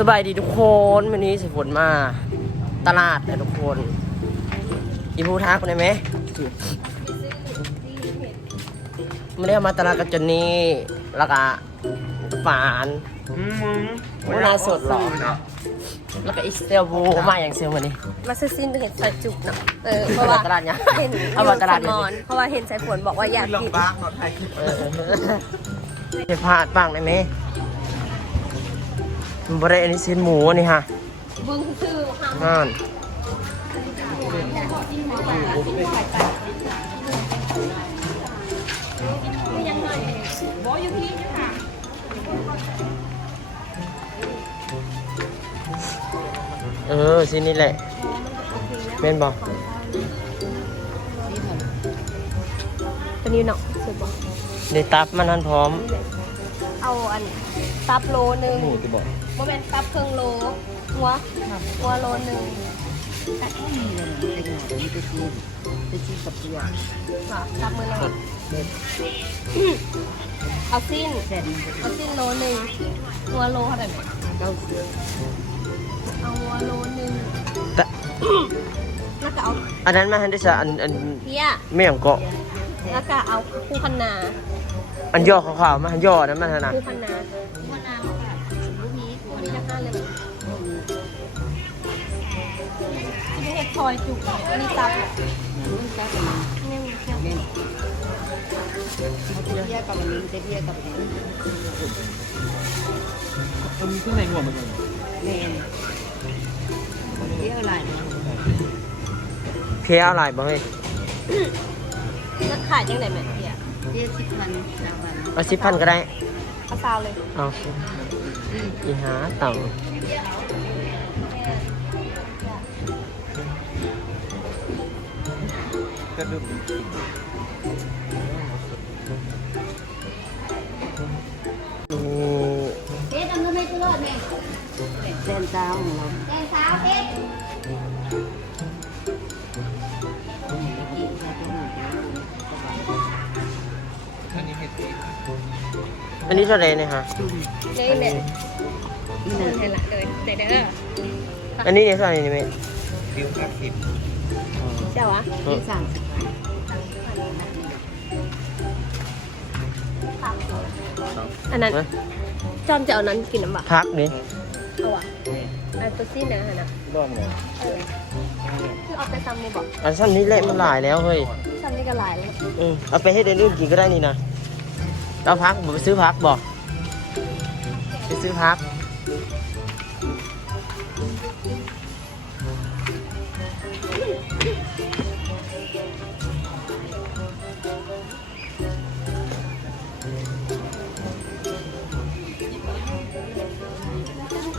สบายดีทุกคนวันนี้สิฝนมาตลาดเลยทุกคนอีพูทักได้ไหมไม่ได้เอามาตลาดกับจนนี่แล้วก็ฝานอืมโอ้น่าสดหรอแล้วก็อีสเตลบูมาอย่างเซลวันนี้ มาซื้อสิ้นเห็นสายจุกเนาะเออเพราะว่าตลาดเนี่ยเห็นเอามาตลาดอเนี่ยยู่สมอนเพราะว่าเห็นสายฝนบอกว่าอยากลองกินบ้างหนอไทยเออจะพลาดบ้างได้ไหม มันบริเวณนี้เส้นหมูนี่ฮะบึ้งชื่อห้ามนั่นเออสินี่แหละเม่นบอกตัวนี้เนาะสุดบอกได้ตับมันนั่นพร้อม เอาอันซับโลนึง หมูจะบอก โมเมนซับครึ่งโลหัวหัวโลนึงค่ะซับมือละเอาสิ้นเอาสิ้นโลนึงหัวโลเท่าไหร่ไหมเอาหัวโลนึงแต่แล้วก็เอาอันนั้นมาให้ได้สะอันอันเพี้ยไม่อย่างเกาะแล้วก็เอาคู่พันนาอันย่อขาวๆมาอันย่อนั้นมันนะคู่พันนาคู่พันนา ซอยจุกอันนี้ซับเนี่ยมันแค่มันมีข้างในหัวมันเลยเพี้ยอะไรบ่เฮ้ยแล้วขายยังไงแม่เพี้ยเอาสิบพันก็ได้เอาซาวเลยเอาอีหาเต่า ก็ดูอืมเอ๊ะทำทำไมตลอดเนี่ยแฟนสาวของเราแฟนสาวเอ๊ะอันนี้เห็ดดีอันนี้เท่าไหรเนี่ยฮะนี่แหละนี่แหละเลยเดี๋ยวเด้ออันนี้เนี่ยเท่าไหรนี่ไหมฟิวห้าสิบ เจ้าวะเออ สามสิบอันนั้นเอ้ยจอมจะเอานั้นกินน้ำบะพักนี่เอาอะอันตัวซี่นะฮะนะร้อนเลยคือเอาไปซ้ำนี่บอกอันสั้นนี้แหละมันหลายแล้วเฮ้ยซ้ำนี่ก็หลายแล้วอืมเอาไปให้เดนอื่นกินก็ได้นี่นะเอาพักบอกไปซื้อพักบอกไปซื้อพัก เ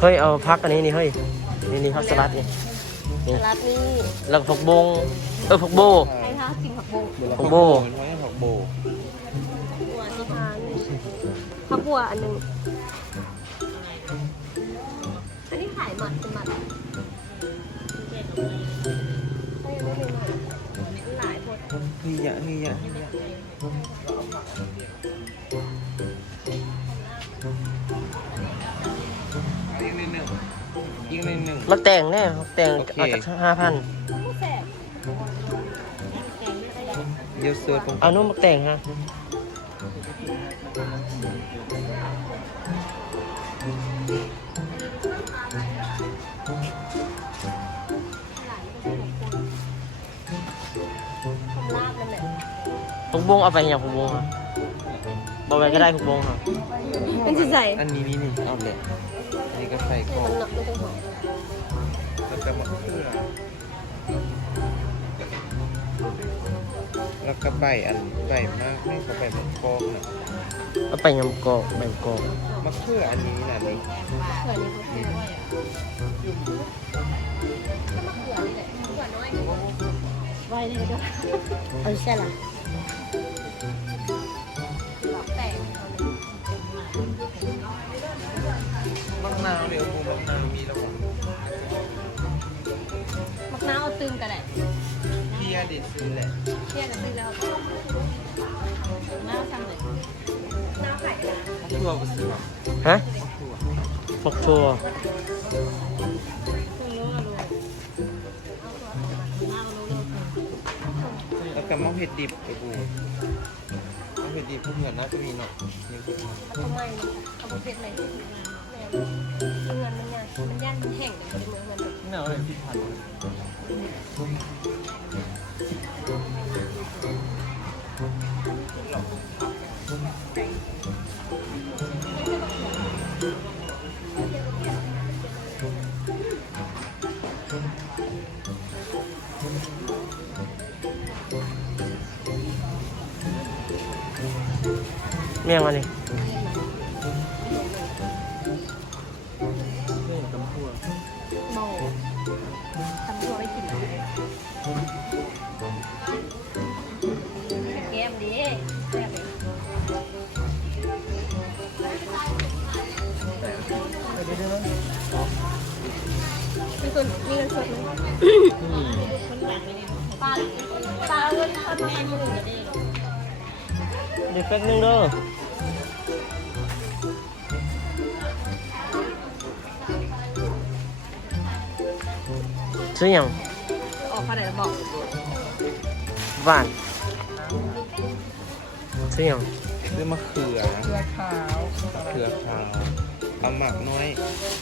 ฮ้ย เอาพักอันนี้นี่เฮ้ย นี่นี่พักสลัดนี่สลัดนี่แล้วก็ผักบง เออผักโบใครคะกินผักบุ้งของโบมันไม่ใช่ของโบบัวที่ทานผักบัวอันหนึงอันนี้ขายหมัดเป็นหมัด ฮียเฮียเฮียอีกนิดหนึ่งอีกนิดหนึ่งมักแต่งแน่มักแต่งโอเค เอาจากห้าพันแซ่บเดี๋ยวเสิร์ฟตรงเอานุ่มมักแต่งฮะ ผักบงเอาไปอย่างผักบงฮะบอกไปก็ได้ผักบงฮะมันจะใส่อันนี้นี่นี่เอาเลยอันนี้ก็ใส่ให้ก่อนมันหนักไม่ต้องหอมแล้วก็มะเขือแล้วก็ใบอันใบมากให้เขาใบมะกอกนะเอาไปยำกอกแบ่งกอกมะเขืออันนี้นะนี่เผื่อนี้เขาเผื่อด้วยอะก็มะเขือนี่แหละมะเขือน้อย ไว้เลยด้วยเอาใช่ละหลอกแต่งเอาเลยมะนาวเดี๋ยวกูมะนาวมีแล้วก่อนมะนาวเอาตึมกันแหละเพียเด็ดซื้อแหละเที่ยงกันซื้อแล้วมะนาวสั่งเลยมะนาวไข่มะเขือไปซื้อมาฮะมะเขือฝักถั่ว มแล้วก็มะเผ็ดดิบไปกูมะเผ็ดดิบพวกเหมือนน่าจะมีเนาะนี่คือแล้วก็ไม่เอาไปเป็นอะไรแม่เงินมันเนี่ยมันย่านมันแห้งเลยเป็นเมืองเงินแบบนี่เอาเลยพี่พันธุ์ เมี่ยงมานี่โบทำตัวไปกินอะไรแก้มดีแก้มดีมีคนมีเงินสดไหมป้าป้าเอาเงินสดมาให้มือหนึ่งก็ได้ เดี๋ยวแป๊บนึงเด้อซื้อหยังออกขนาดบอกบ้านซื้อหยังซื้อมะเขือเกลือขาวเขือขาวเอาหมักน้อย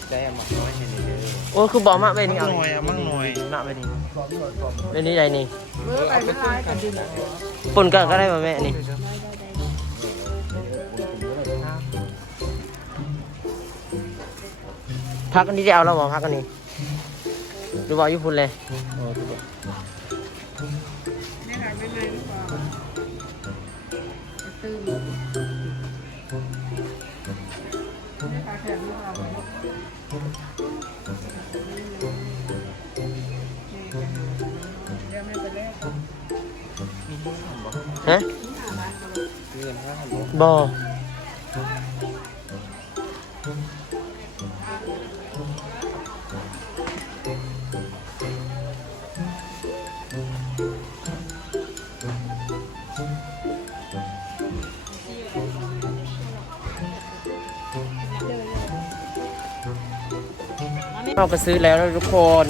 ได้เอาหมักน้อยให้ในเด้อโอ้คือบอกมาไปนี่มั่งหน่อยอะมั่งหน่อยมาไปนี่ไปนี่ใดนี่เมื่อไปไม่ร้ายกันดินปนกันก็ได้ป่ะแม่นี่ พักอันนี้จะเอาแล้วบอกพักอันนี้หรือว่าอยู่พุ่นเลยไม่ร้ไม่ร้ายหรือเปล่าตื่นไม่ปลาแข็งล่าเดี๋ยวไม่ไปเล่นมีที่ทำบ่ฮะบ่บอ เราไปซื้อแล้วนะทุกคน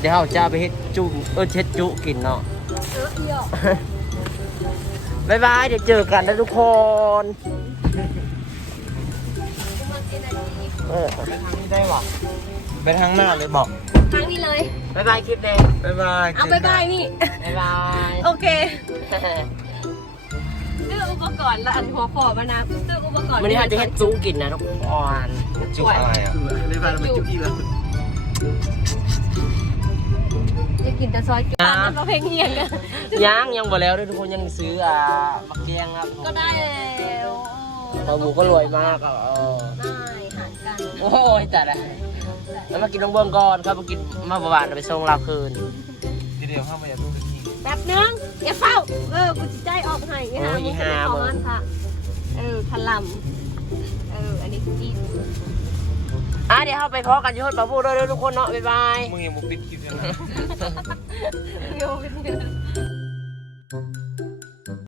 เดี๋ยวเราจะเอาไปเฮ็ดจุเออเช็ดจุกินเนาะเออเอี่ยวบายบายเดี๋ยวเจอกันนะทุกคนเออไปทางนี้ได้หรอไปทางหน้าเลยบอก ครั้งนี้เลยบายบายคลิปเลยบ๊ายบายเอาไปบายนี่บายบายโอเคซื้ออุปกรณ์และอันหัวฟอมานะซื้ออุปกรณ์วันนี้เราจะเฮ็ดจุกินนะทุกคนจุกอะไรอะบายบายเป็นจุกี้แล้วจะกินแต่ซอยจุ๊บมันมาเพลงเฮียงกันยังยังบ่แล้วด้วยทุกคนยังซื้ออ่ามักแกงครับก็ได้แล้วปลาหมูก็รวยมากอะเออได้หารกันโอ้ยแต่ละ แล้วมากินน้องเบิ้งก่อนครับมากินมาประวานเอาไปส่งเราคืนทีเดียวห้ามมาอย่าทุกทีแป๊บนึงอย่าเฝ้า เออกูจะใจออกให้อีโอ้ยอีห่าห่ามึงมึจะงไม่ค่ะเออพลัมเอออันนี้จีนอะเดี๋ยวเราไปพอกันอยี่ห้อปลาบูด้วยเด้อทุกคนเนาะบ๊ายบายมึงยังบุปิดคลิปยังไงโยเป็นเดือน